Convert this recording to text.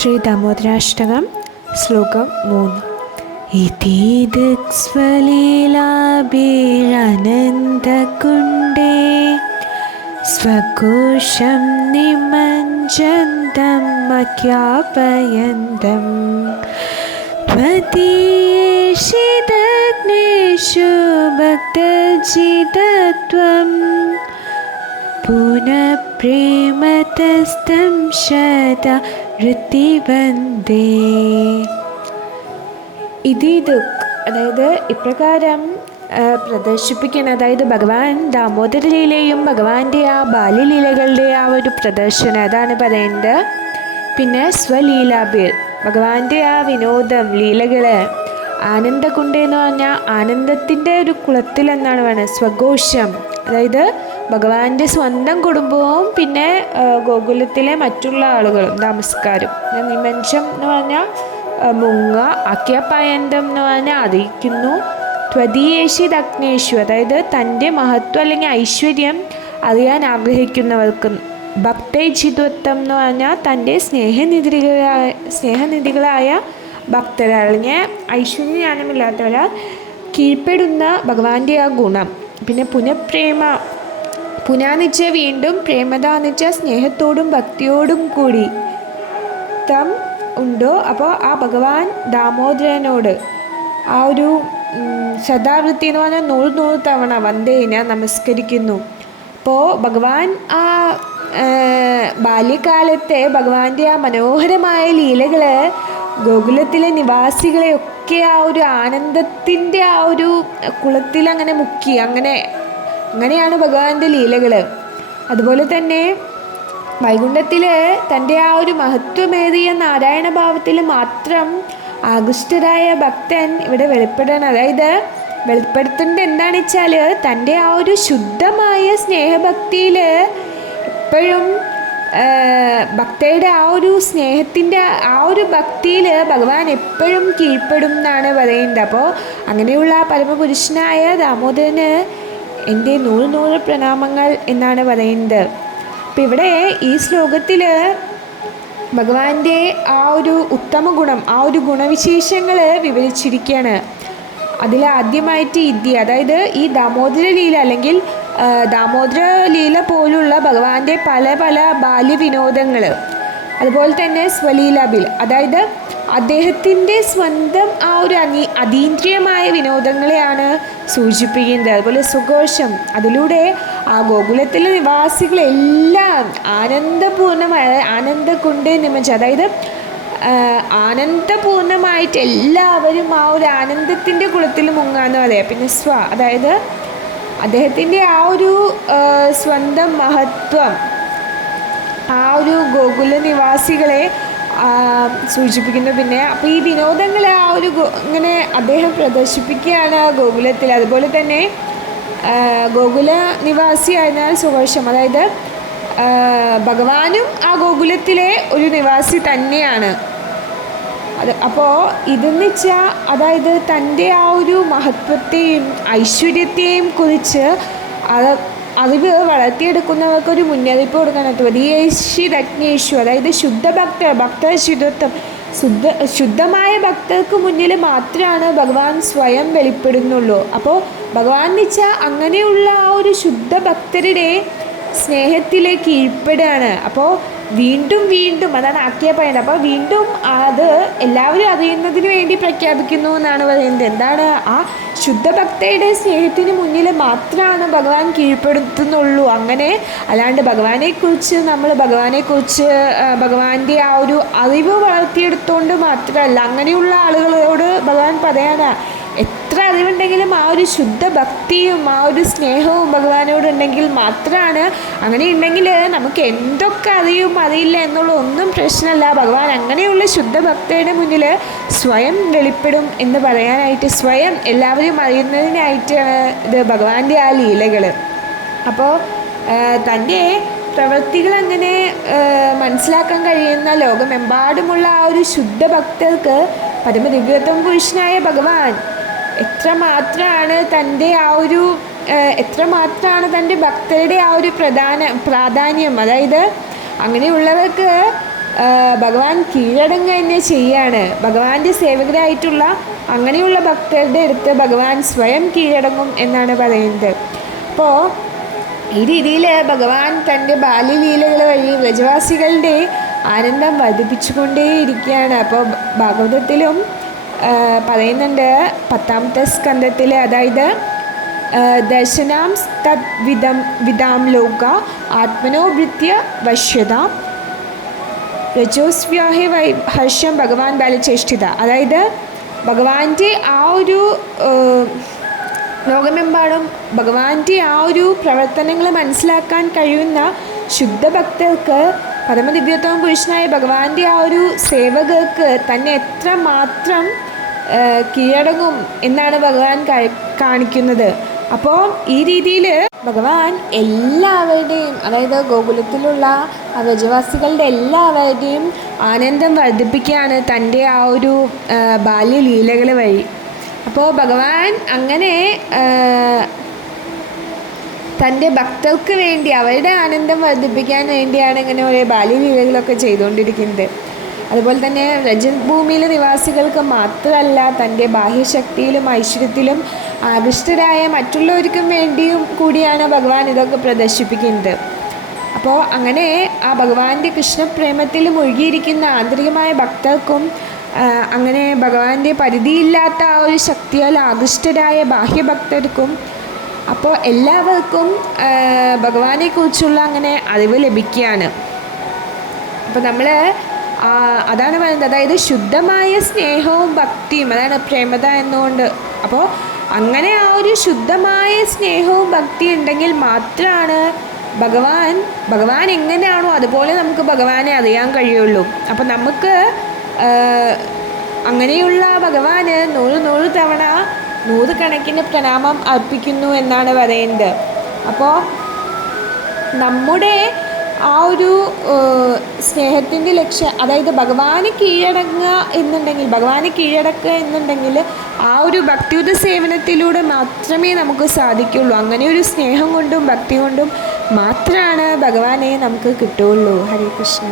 ശ്രീ ദാമോദരാഷ്ടകം ശ്ലോകം മൂന്ന് ഇതീദുക്സ്വലീലാഭിരനന്ദകുണ്ടേ സ്വഘോഷം നിമഞ്ജന്തം മഖ്യാപയന്തം त्वदीयेषिदग्नेषु भक्तजितत्वं पुनः प्रेमतस्तं शता ഋത്തിവന്ദേ ഇതിദുക് അതായത് ഇപ്രകാരം ആ, പ്രദർശിപ്പിക്കുന്ന അതായത് ഭഗവാൻ ദാമോദര ലീലയും ഭഗവാന്റെ ആ ബാല്യലീലകളുടെ ആ ഒരു പ്രദർശനം അതാണ് പറയുന്നത് പിന്നെ സ്വലീലാബിർ ഭഗവാന്റെ ആ വിനോദം ലീലകള് ആനന്ദകുണ്ട് എന്ന് പറഞ്ഞാൽ ആനന്ദത്തിന്റെ ഒരു കുളത്തിൽ എന്നാണ് പറയുന്നത് സ്വഘോഷം. അതായത് ഭഗവാന്റെ സ്വന്തം കുടുംബവും പിന്നെ ഗോകുലത്തിലെ മറ്റുള്ള ആളുകളും നമസ്കാരം. നിമഞ്ജം എന്ന് പറഞ്ഞാൽ മുങ്ങ അക്യപയന്തം എന്ന് പറഞ്ഞാൽ അറിയിക്കുന്നു ത്വദീയേശി ദഗ്നേഷു അതായത് തന്റെ മഹത്വം അല്ലെങ്കിൽ ഐശ്വര്യം അറിയാൻ ആഗ്രഹിക്കുന്നവർക്ക്. ഭക്തൈചിത്വത്വം എന്ന് പറഞ്ഞാൽ തന്റെ സ്നേഹനിധികളായ സ്നേഹനിധികളായ അല്ലെങ്കിൽ ഐശ്വര്യജ്ഞാനമില്ലാത്തവരാ കീഴ്പ്പെടുന്ന ഭഗവാന്റെ ആ ഗുണം. പിന്നെ പുനഃപ്രേമ പുനാനിച്ച വീണ്ടും പ്രേമതാനിച്ച സ്നേഹത്തോടും ഭക്തിയോടും കൂടി തം ഉണ്ടോ? അപ്പോൾ ആ ഭഗവാൻ ദാമോദരനോട് ആ ഒരു ശതാവൃത്തി എന്ന് പറഞ്ഞാൽ നൂറ് നൂറ് തവണ വന്ദേ ഞാൻ നമസ്കരിക്കുന്നു. അപ്പോൾ ഭഗവാൻ ആ, ബാല്യകാലത്തെ ഭഗവാന്റെ ആ മനോഹരമായ ലീലകൾ ഗോകുലത്തിലെ നിവാസികളെയൊക്കെ ആ ഒരു ആനന്ദത്തിന്റെ ആ ഒരു കുളത്തിൽ അങ്ങനെ മുക്കി അങ്ങനെ അങ്ങനെയാണ് ഭഗവാന്റെ ലീലകൾ അതുപോലെ തന്നെ വൈകുണ്ഠത്തിൽ തന്റെ ആ ഒരു മഹത്വമേറിയ നാരായണ ഭാവത്തിൽ മാത്രം ആകൃഷ്ടരായ ഭക്തൻ ഇവിടെ വെളിപ്പെടണം അതായത് വെളിപ്പെടുത്തേണ്ടത് എന്താണെന്ന് വെച്ചാൽ തന്റെ ആ ഒരു ശുദ്ധമായ സ്നേഹഭക്തിയിൽ എപ്പോഴും ഭക്തയുടെ ആ ഒരു സ്നേഹത്തിന്റെ ആ ഒരു ഭക്തിയിൽ ഭഗവാൻ എപ്പോഴും കീഴ്പ്പെടും എന്നാണ് പറയുന്നത്. അപ്പോൾ അങ്ങനെയുള്ള പരമപുരുഷനായ ദാമോദരന് എന്റെ നൂറ് നൂറ് പ്രണാമങ്ങൾ എന്നാണ് പറയുന്നത്. അപ്പം ഇവിടെ ഈ ശ്ലോകത്തിൽ ഭഗവാന്റെ ആ ഒരു ഉത്തമ ഗുണം ആ ഒരു ഗുണവിശേഷങ്ങൾ വിവരിച്ചിരിക്കുകയാണ്. അതിൽ ആദ്യമായിട്ട് ഇദ്യ അതായത് ഈ ദാമോദര ലീല അല്ലെങ്കിൽ ദാമോദര ലീല പോലുള്ള ഭഗവാന്റെ പല പല ബാല്യവിനോദങ്ങൾ അതുപോലെ തന്നെ സ്വലീലാബിൽ അതായത് അദ്ദേഹത്തിന്റെ സ്വന്തം ആ ഒരു അനീ അതീന്ദ്രിയമായ വിനോദങ്ങളെയാണ് സൂചിപ്പിക്കുന്നത്. അതുപോലെ സുഘോഷം. അതിലൂടെ ആ ഗോകുലത്തിലെ നിവാസികളെല്ലാം ആനന്ദപൂർണമായ ആനന്ദകുണ്ടേ നിമിച്ച് അതായത് ആനന്ദപൂർണമായിട്ട് എല്ലാവരും ആ ഒരു ആനന്ദത്തിന്റെ കുളത്തിൽ മുങ്ങാന്ന് പറയാം. പിന്നെ സ്വ. അതായത് അദ്ദേഹത്തിന്റെ ആ ഒരു സ്വന്തം മഹത്വം ആ ഒരു ഗോകുല നിവാസികളെ സൂചിപ്പിക്കുന്നു. പിന്നെ അപ്പോൾ ഈ വിനോദങ്ങളെ ആ ഒരു ഇങ്ങനെ അദ്ദേഹം പ്രദർശിപ്പിക്കുകയാണ് ഗോകുലത്തിൽ. അതുപോലെ തന്നെ ഗോകുല നിവാസിയായിരുന്നാൽ സുഘോഷം. അതായത് ഭഗവാനും ആ ഗോകുലത്തിലെ ഒരു നിവാസി തന്നെയാണ്. അത് അപ്പോൾ ഇതെന്ന് വെച്ചാൽ അതായത് തന്റെ ആ ഒരു മഹത്വത്തെയും ഐശ്വര്യത്തെയും കുറിച്ച് അത് അറിവ് വളർത്തിയെടുക്കുന്നവർക്ക് ഒരു കൊടുക്കാനായിട്ട് കൊടുക്കണം ത്വതീയേശിരജ്ഞേഷു അതായത് ശുദ്ധഭക്ത ഭക്തശുദ്ധത്വം ശുദ്ധ ശുദ്ധമായ ഭക്തർക്ക് മുന്നിൽ മാത്രമാണ് ഭഗവാൻ സ്വയം വെളിപ്പെടുന്നുള്ളൂ. അപ്പോൾ ഭഗവാൻ എന്ന് വെച്ചാൽ അങ്ങനെയുള്ള ആ ഒരു ശുദ്ധ ഭക്തരുടെ സ്നേഹത്തിലേക്ക് കീഴ്പ്പെടുകയാണ് അപ്പോൾ വീണ്ടും വീണ്ടും അതാണ് ആക്കിയ പറയുന്നത് അപ്പോൾ വീണ്ടും അത് എല്ലാവരും അറിയുന്നതിന് വേണ്ടി പ്രഖ്യാപിക്കുന്നു എന്നാണ് പറയുന്നത്. എന്താണ്? ആ ശുദ്ധഭക്തയുടെ സ്നേഹത്തിന് മുന്നിൽ മാത്രമാണ് ഭഗവാൻ കീഴ്പ്പെടുത്തുന്നുള്ളൂ. അങ്ങനെ അല്ലാണ്ട് ഭഗവാനെക്കുറിച്ച് നമ്മൾ ഭഗവാനെക്കുറിച്ച് ഭഗവാന്റെ ആ ഒരു അറിവ് വളർത്തിയെടുത്തുകൊണ്ട് മാത്രമല്ല അങ്ങനെയുള്ള ആളുകളോട് ഭഗവാൻ പറയാനാ എത്ര അറിവുണ്ടെങ്കിലും ആ ഒരു ശുദ്ധ ഭക്തിയും ആ ഒരു സ്നേഹവും ഭഗവാനോട് ഉണ്ടെങ്കിൽ മാത്രമാണ് അങ്ങനെ ഉണ്ടെങ്കിൽ നമുക്ക് എന്തൊക്കെ അറിയും അറിയില്ല എന്നുള്ള ഒന്നും പ്രശ്നമല്ല. ഭഗവാൻ അങ്ങനെയുള്ള ശുദ്ധ ഭക്തയുടെ മുന്നിൽ സ്വയം വെളിപ്പെടും എന്ന് പറയാനായിട്ട് സ്വയം എല്ലാവരും അറിയുന്നതിനായിട്ടാണ് ഇത് ഭഗവാന്റെ ആ ലീലകൾ അപ്പോൾ തന്റെ പ്രവൃത്തികൾ അങ്ങനെ മനസ്സിലാക്കാൻ കഴിയുന്ന ലോകമെമ്പാടുമുള്ള ആ ഒരു ശുദ്ധ ഭക്തർക്ക് പരമദിവ്യത്വം പുരുഷനായ ഭഗവാൻ എത്രമാത്രമാണ് തന്റെ ആ ഒരു എത്രമാത്രമാണ് തന്റെ ഭക്തരുടെ ആ ഒരു പ്രധാന പ്രാധാന്യം? അതായത് അങ്ങനെയുള്ളവർക്ക് ഭഗവാൻ കീഴടങ്ങുക തന്നെ ചെയ്യാണ്. ഭഗവാന്റെ സേവകരായിട്ടുള്ള അങ്ങനെയുള്ള ഭക്തരുടെ അടുത്ത് ഭഗവാൻ സ്വയം കീഴടങ്ങും എന്നാണ് പറയുന്നത്. അപ്പോൾ ഈ രീതിയിൽ ഭഗവാൻ തന്റെ ബാല്യലീലകൾ വഴി വ്രജവാസികളുടെ ആനന്ദം വർദ്ധിപ്പിച്ചുകൊണ്ടേയിരിക്കുകയാണ്. അപ്പോൾ ഭാഗവതത്തിലും പറയുന്നുണ്ട് പത്താമത്തെ സ്കന്ധത്തിൽ അതായത് ദർശനാം തദ് വിധം വിധാം ലോക ആത്മനോവൃത്യ വശ്യത രജോസ്വ്യാഹി വൈ ഹർഷം ഭഗവാൻ ബാലചേഷ്ഠിത അതായത് ഭഗവാന്റെ ആ ഒരു ലോകമെമ്പാടും ഭഗവാന്റെ ആ ഒരു പ്രവർത്തനങ്ങൾ മനസ്സിലാക്കാൻ കഴിയുന്ന ശുദ്ധ ഭക്തർക്ക് പരമദിവ്യത്വം പുരുഷനായ ഭഗവാന്റെ ആ ഒരു സേവകർക്ക് തന്നെ എത്ര മാത്രം കീഴടങ്ങും എന്നാണ് ഭഗവാൻ കാണിക്കുന്നത്. അപ്പോൾ ഈ രീതിയിൽ ഭഗവാൻ എല്ലാവരുടെയും അതായത് ഗോകുലത്തിലുള്ള വ്രജവാസികളുടെ എല്ലാവരുടെയും ആനന്ദം വർദ്ധിപ്പിക്കുകയാണ് തന്റെ ആ ഒരു ബാല്യലീലകൾ വഴി. അപ്പോൾ ഭഗവാൻ അങ്ങനെ തന്റെ ഭക്തർക്ക് വേണ്ടി അവരുടെ ആനന്ദം വർദ്ധിപ്പിക്കാൻ വേണ്ടിയാണ് ഇങ്ങനെ ഓരോ ബാല്യലീലകളൊക്കെ ചെയ്തുകൊണ്ടിരിക്കുന്നത്. അതുപോലെ തന്നെ രജഭൂമിയിലെ നിവാസികൾക്ക് മാത്രമല്ല തന്റെ ബാഹ്യശക്തിയിലും ഐശ്വര്യത്തിലും ആകൃഷ്ടരായ മറ്റുള്ളവർക്കും വേണ്ടിയും കൂടിയാണ് ഭഗവാൻ ഇതൊക്കെ പ്രദർശിപ്പിക്കുന്നത്. അപ്പോൾ അങ്ങനെ ആ ഭഗവാന്റെ കൃഷ്ണപ്രേമത്തിൽ മുഴുകിയിരിക്കുന്ന ആന്തരികമായ ഭക്തർക്കും അങ്ങനെ ഭഗവാന്റെ പരിധിയില്ലാത്ത ആ ഒരു ശക്തിയാൽ ആകൃഷ്ടരായ ബാഹ്യഭക്തർക്കും അപ്പോൾ എല്ലാവർക്കും ഭഗവാനെ ഭഗവാനെക്കുറിച്ചുള്ള അങ്ങനെ അറിവ് ലഭിക്കുകയാണ്. അപ്പോൾ നമ്മൾ അതാണ് പറയുന്നത്. അതായത് ശുദ്ധമായ സ്നേഹവും ഭക്തിയും. അതാണ് പ്രേമത എന്നുകൊണ്ട് അപ്പോൾ അങ്ങനെ ആ ഒരു ശുദ്ധമായ സ്നേഹവും ഭക്തി ഉണ്ടെങ്കിൽ മാത്രമാണ് ഭഗവാൻ ഭഗവാൻ എങ്ങനെയാണോ അതുപോലെ നമുക്ക് ഭഗവാനെ അറിയാൻ കഴിയുള്ളൂ. അപ്പോൾ നമുക്ക് അങ്ങനെയുള്ള ഭഗവാന് നൂറ് നൂറ് തവണ നൂറുകണക്കിന് പ്രണാമം അർപ്പിക്കുന്നു എന്നാണ് പറയുന്നത്. അപ്പോൾ നമ്മുടെ ആ ഒരു സ്നേഹത്തിന്റെ ലക്ഷ്യം അതായത് ഭഗവാന് കീഴടങ്ങുക എന്നുണ്ടെങ്കിൽ ഭഗവാന് കീഴടക്കുക എന്നുണ്ടെങ്കിൽ ആ ഒരു ഭക്തിയുത സേവനത്തിലൂടെ മാത്രമേ നമുക്ക് സാധിക്കുള്ളൂ. അങ്ങനെ ഒരു സ്നേഹം കൊണ്ടും ഭക്തി കൊണ്ടും മാത്രമാണ് ഭഗവാനെ നമുക്ക് കിട്ടുകയുള്ളൂ. ഹരേ കൃഷ്ണ.